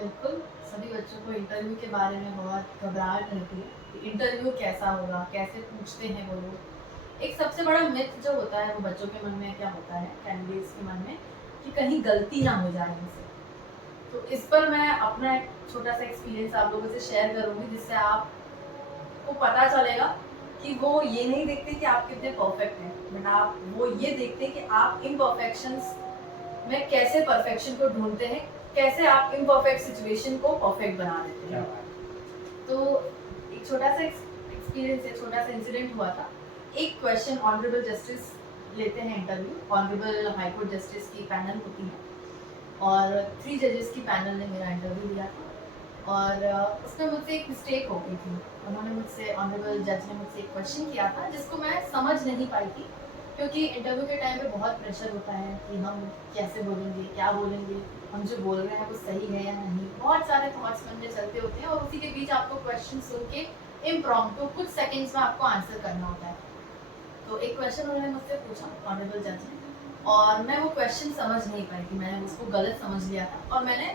बिल्कुल, सभी बच्चों को इंटरव्यू के बारे में बहुत घबराहट रहती है कि इंटरव्यू कैसा होगा, कैसे पूछते हैं वो लोग। एक सबसे बड़ा मिथ जो होता है वो बच्चों के मन में क्या होता है, कैंडिडेट्स के मन में, कि कहीं गलती ना हो जाए इनसे। तो इस पर मैं अपना एक छोटा-सा एक्सपीरियंस आप लोगों से शेयर करूँगी, जिससे आपको पता चलेगा कि वो ये नहीं देखते कि आप कितने परफेक्ट हैं, बट वो ये देखते हैं कि आप इम्परफेक्शंस में कैसे परफेक्शन को ढूँढते हैं, कैसे आप इम्परफेक्ट सिचुएशन को परफेक्ट बना देते क्या हैं। बात है। तो एक छोटा-सा एक्सपीरियंस है, छोटा-सा इंसिडेंट हुआ था। एक क्वेश्चन ऑनरेबल जस्टिस लेते हैं interview, honourable high court justice की पैनल होती है और 3 जजेस की पैनल ने मेरा इंटरव्यू लिया था और उसमें मुझसे एक मिस्टेक हो गई थी। उन्होंने मुझसे ऑनरेबल जज ने मुझसे एक क्वेश्चन किया था जिसको मैं समझ नहीं पाई थी, क्योंकि इंटरव्यू के टाइम पे बहुत प्रेशर होता है कि हम कैसे बोलेंगे, क्या बोलेंगे, हम जो बोल रहे हैं वो सही है या नहीं। बहुत सारे थॉट्स मन में चलते होते हैं और उसी के बीच आपको क्वेश्चन सुन के इम्प्रॉम्प्टू कुछ सेकंड्स में आपको आंसर करना होता है। तो एक क्वेश्चन उन्होंने मुझसे पूछा ऑनरेबल जज ने, और मैं वो क्वेश्चन समझ नहीं पाई थी, मैंने उसको गलत समझ लिया था और मैंने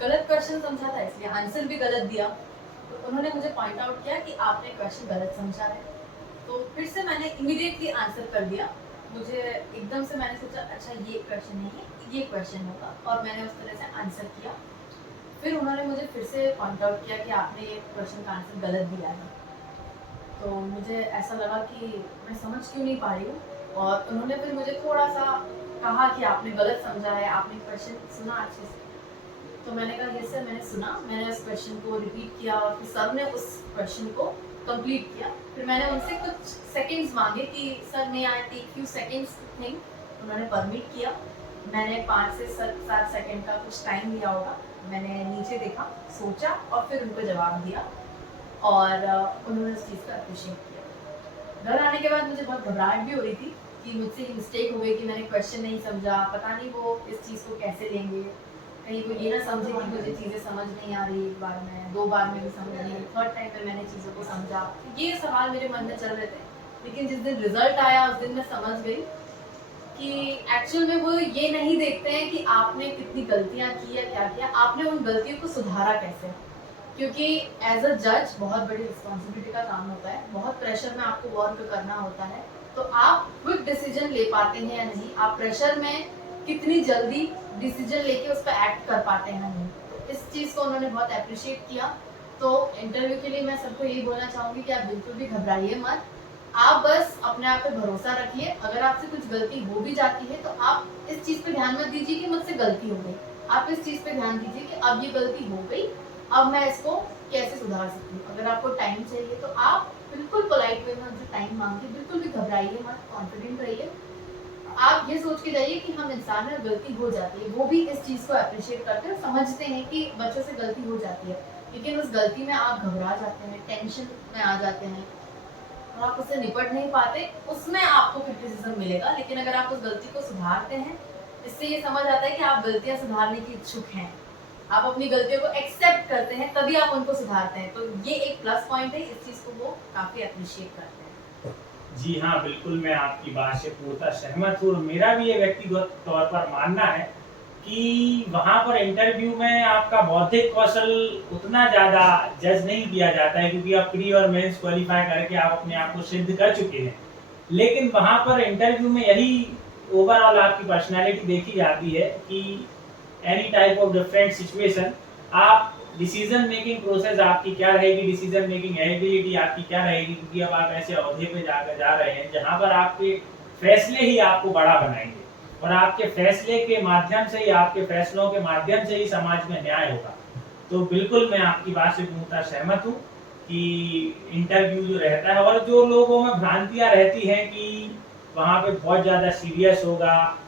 गलत क्वेश्चन समझा था, इसलिए आंसर भी गलत दिया। तो उन्होंने मुझे पॉइंट आउट किया कि आपने क्वेश्चन गलत समझा है। तो फिर से मैंने इमीडिएटली आंसर कर दिया। मुझे एकदम से मैंने सोचा अच्छा ये क्वेश्चन नहीं है, ये क्वेश्चन होगा, और मैंने उस तरह से आंसर किया। फिर उन्होंने मुझे फिर से पॉइंट आउट किया कि आपने ये क्वेश्चन का आंसर गलत दिया है। तो मुझे ऐसा लगा कि मैं समझ क्यों नहीं पा रही हूँ, और उन्होंने फिर मुझे थोड़ा-सा कहा कि आपने गलत समझा है, आपने क्वेश्चन सुना अच्छे से। तो मैंने कहा यस सर, मैंने सुना, मैंने उस क्वेश्चन को रिपीट किया और फिर सर ने उस क्वेश्चन को कंप्लीट किया। फिर मैंने उनसे कुछ सेकंड्स मांगे कि sir may I take few seconds to think. उन्होंने परमिट किया। मैंने 5 से 7 सेकंड का कुछ टाइम लिया होगा। मैंने नीचे देखा, सोचा और फिर उनको जवाब दिया, और उन्होंने उस चीज़ को अप्रिशिएट किया। घर आने के बाद मुझे बहुत घबराहट भी हो रही थी कि मुझसे ये मिस्टेक हो गई कि मैंने क्वेश्चन नहीं समझा, पता नहीं वो इस चीज़ को कैसे लेंगे, कहीं वो ये ना समझे कि मुझे चीज़ें समझ नहीं आ रही, एक बार में, 2 बार में भी समझ नहीं आई, थर्ड टाइम पे मैंने चीज़ों को समझा। ये सवाल मेरे मन में चल रहे थे, लेकिन जिस दिन रिजल्ट आया उस दिन मैं समझ गई कि एक्चुअल में वो ये नहीं देखते हैं कि आपने कितनी गलतियाँ की या क्या किया, आपने उन गलतियों को सुधारा कैसे। क्योंकि एज अ जज बहुत बड़ी रिस्पॉन्सिबिलिटी का काम होता है, बहुत प्रेशर में आपको वर्क करना होता है। तो आप क्विक डिसीजन ले पाते हैं या नहीं, आप प्रेशर में कितनी जल्दी डिसीजन लेके उस पर एक्ट कर पाते हैं या नहीं। तो इस चीज़ को उन्होंने बहुत अप्रिशिएट किया। तो इंटरव्यू के लिए मैं सबको यही बोलना चाहूँगी कि आप बिल्कुल भी घबराइए मत। आप बस अपने आप पे भरोसा रखिए। अगर आपसे कुछ गलती हो भी जाती है तो आप इस चीज़ पे ध्यान मत दीजिए कि मुझसे गलती हो गई। आप इस चीज़ पे ध्यान दीजिए कि अब ये गलती हो गई, अब मैं इसको कैसे सुधार सकती हूँ। अगर आपको टाइम चाहिए तो आप बिल्कुल पोलाइट वे में मुझसे टाइम मांगिए, बिल्कुल भी घबराइए मत, कॉन्फिडेंट रहिए। आप ये सोच के जाइए कि हम इंसान हैं, गलती हो जाती है। वो भी इस चीज़ को एप्रिशिएट करते हैं, समझते हैं कि बच्चों से गलती हो जाती है, लेकिन उस गलती में आप घबरा जाते हैं, टेंशन में आ जाते हैं और आप उससे निपट नहीं पाते। उसमें आपको क्रिटिसिज्म मिलेगा, लेकिन अगर आप उस गलती को सुधारते हैं, इससे ये समझ आता है कि आप गलतियाँ सुधारने के इच्छुक हैं। आप अपनी गलतियों को एक्सेप्ट करते हैं, तभी आप उनको सुधारते हैं। तो ये एक प्लस पॉइंट है, इस चीज़ को वो काफ़ी एप्रिशिएट करते हैं। जी हाँ, बिल्कुल मैं आपकी बात से पूर्णतः सहमत हूँ और मेरा भी ये व्यक्तिगत तौर पर मानना है कि वहाँ पर इंटरव्यू में आपका बौद्धिक कौशल उतना ज़्यादा जज नहीं किया जाता है, क्योंकि आप प्री और मेंस क्वालिफाई करके आप अपने आप को सिद्ध कर चुके हैं। लेकिन वहाँ पर इंटरव्यू में यही ओवरऑल आपकी पर्सनैलिटी देखी जाती है कि any type of different situation, आप डिसीजन मेकिंग प्रोसेस आपकी क्या रहेगी, डिसीजन मेकिंग एबिलिटी आपकी क्या रहेगी, क्योंकि अब आप ऐसे अहदे पे जाकर जा रहे हैं जहाँ पर आपके फैसले ही आपको बड़ा बनाएंगे और आपके फैसले के माध्यम से ही, आपके फैसलों के माध्यम से ही समाज में न्याय होगा। तो बिल्कुल मैं आपकी बात से पूर्णतः सहमत हूँ कि इंटरव्यू जो रहता है, और जो लोगों में भ्रांतियाँ रहती हैं कि वहाँ पे बहुत ज़्यादा सीरियस होगा,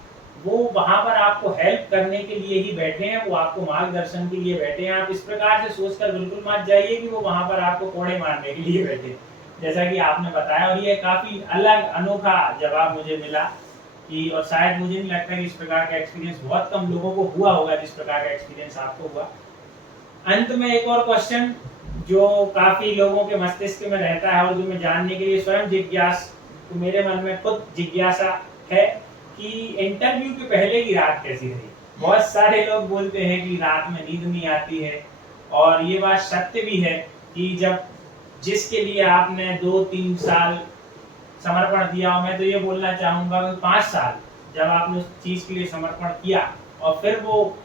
वो वहाँ पर आपको हेल्प करने के लिए ही बैठे हैं, वो आपको मार्गदर्शन के लिए बैठे हैं। आप इस प्रकार से सोचकर बिल्कुल मत जाइए कि वो वहाँ पर आपको कोड़े मारने के लिए बैठे हैं, जैसा कि आपने बताया। और ये काफ़ी अलग अनोखा जवाब मुझे मिला कि, और शायद मुझे नहीं लगता कि इस प्रकार का एक्सपीरियंस बहुत कम लोगों को हुआ होगा जिस प्रकार का एक्सपीरियंस आपको हुआ। अंत में एक और क्वेश्चन जो काफ़ी लोगों के मस्तिष्क में रहता है और जो मैं जानने के लिए स्वयं जिज्ञास, मेरे मन में खुद जिज्ञासा है कि इंटरव्यू के पहले की रात कैसी रही। बहुत सारे लोग बोलते हैं कि रात में नींद नहीं आती है, और ये बात सत्य भी है कि जब जिसके लिए आपने 2-3 साल समर्पण दिया, और मैं तो ये बोलना चाहूंगा कि 5 साल जब आपने उस चीज के लिए समर्पण किया, और फिर वो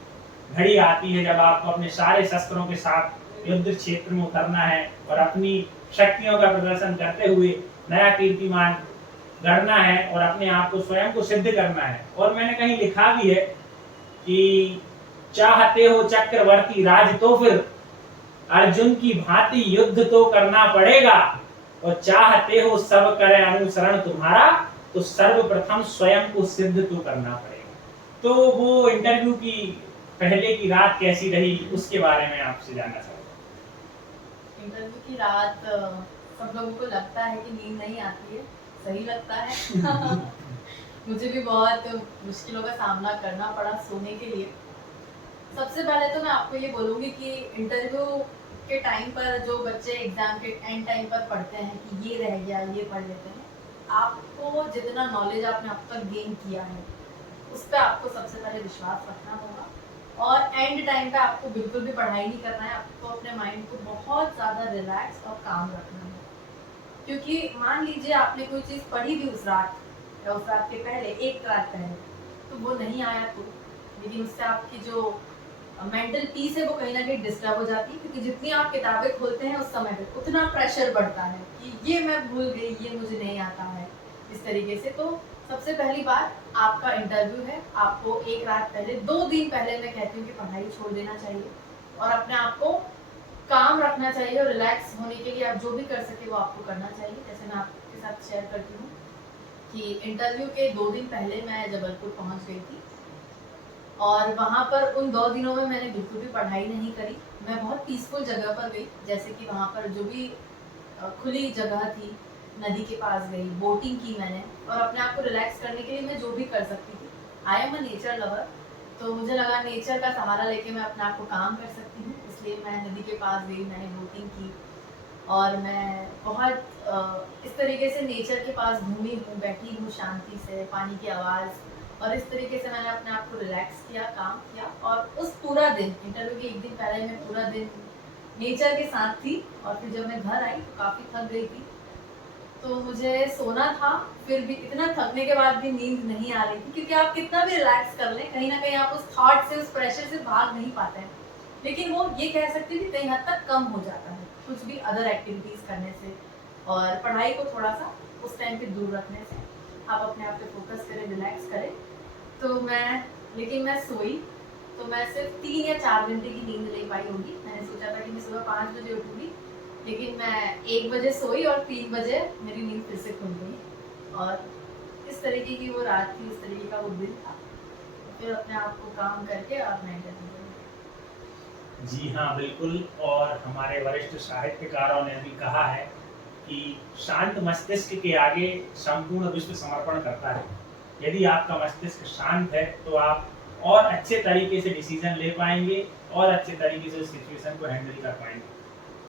घड़ी आती है जब आपको अपने सारे शस्त्रों के साथ युद्ध क्षेत्र में उतरना है और अपनी शक्तियों का प्रदर्शन करते हुए नया कीर्तिमान गढ़ना है और अपने आप को स्वयं को सिद्ध करना है। और मैंने कहीं लिखा भी है कि चाहते हो चक्रवर्ती राज तो फिर अर्जुन की भांति युद्ध तो करना पड़ेगा, और चाहते हो सब करे अनुसरण तुम्हारा तो सर्वप्रथम स्वयं को सिद्ध तो करना पड़ेगा। तो वो इंटरव्यू की पहले की रात कैसी रही, उसके बारे में आपसे जानना चाहूंगा। इंटरव्यू की रात सब लोगों को लगता है कि नींद नहीं आती है, सही लगता है। मुझे भी बहुत मुश्किलों का सामना करना पड़ा सोने के लिए। सबसे पहले तो मैं आपको ये बोलूँगी कि इंटरव्यू के टाइम पर जो बच्चे एग्जाम के एंड टाइम पर पढ़ते हैं कि ये रह गया, ये पढ़ लेते हैं, आपको जितना नॉलेज आपने अब तक गेन किया है उस पर आपको सबसे पहले विश्वास रखना होगा, और एंड टाइम पे आपको बिल्कुल भी पढ़ाई नहीं करना है। आपको अपने माइंड को बहुत ज़्यादा रिलैक्स और काम रखना है, क्योंकि मान लीजिए आपने कोई चीज़ पढ़ी भी उस रात या उस रात के पहले, एक रात पहले, तो वो नहीं आया तो, लेकिन उससे आपकी जो मेंटल पीस है वो कहीं ना कहीं डिस्टर्ब हो जाती है, क्योंकि जितनी आप किताबें खोलते हैं उस समय पे उतना प्रेशर बढ़ता है कि ये मैं भूल गई, ये मुझे नहीं आता है, इस तरीके से। तो सबसे पहली बात, आपका इंटरव्यू है, आपको एक रात पहले, 2 दिन पहले मैं कहती हूँ कि पढ़ाई छोड़ देना चाहिए और अपने आप को काम रखना चाहिए, और रिलैक्स होने के लिए आप जो भी कर सके वो आपको करना चाहिए। जैसे मैं आपके साथ शेयर करती हूँ कि इंटरव्यू के 2 दिन पहले मैं जबलपुर पहुँच गई थी, और वहाँ पर उन 2 दिनों में मैंने बिल्कुल भी पढ़ाई नहीं करी। मैं बहुत पीसफुल जगह पर गई, जैसे कि वहाँ पर जो भी खुली जगह थी, नदी के पास गई, बोटिंग की मैंने, और अपने आप को रिलैक्स करने के लिए मैं जो भी कर सकती थी, I am a nature lover, तो मुझे लगा नेचर का सहारा लेके मैं अपने आप को काम कर सकती हूँ, इसलिए मैं नदी के पास गई, मैंने बोटिंग की, और मैं बहुत इस तरीके से नेचर के पास घूमी हूँ, बैठी हूँ शांति से, पानी की आवाज़, और इस तरीके से मैंने अपने आप को रिलैक्स किया, काम किया। और उस पूरा दिन, इंटरव्यू के एक दिन पहले मैं पूरा दिन नेचर के साथ थी, और फिर जब मैं घर आई तो काफ़ी थक गई थी, तो मुझे सोना था, फिर भी इतना थकने के बाद भी नींद नहीं आ रही थी, क्योंकि आप कितना भी रिलैक्स कर लें, कहीं ना कहीं आप उस थॉट से, उस प्रेशर से भाग नहीं पाते हैं। लेकिन वो ये कह सकती थी कहीं हद तक कम हो जाता है कुछ भी अदर एक्टिविटीज़ करने से, और पढ़ाई को थोड़ा सा उस टाइम पे दूर रखने से। आप अपने आप पे फोकस करें, रिलैक्स करें। लेकिन मैं सोई तो मैं सिर्फ 3 या 4 घंटे की नींद ले पाई होगी। मैंने सोचा था कि मैं सुबह 5 बजे उठूंगी, लेकिन मैं 1 बजे सोई और 3 बजे मेरी नींद फिर से खुल गई, और इस तरीके की वो रात थी, इस तरीके का वो दिन था। फिर अपने आप को काम करके और मैं इंटरव्यू दी। जी हाँ, बिल्कुल। और हमारे वरिष्ठ साहित्यकारों ने भी कहा है कि शांत मस्तिष्क के आगे संपूर्ण विश्व समर्पण करता है। यदि आपका मस्तिष्क शांत है तो आप और अच्छे तरीके से डिसीजन ले पाएंगे और अच्छे तरीके से उस सिचुएशन को हैंडल कर पाएंगे।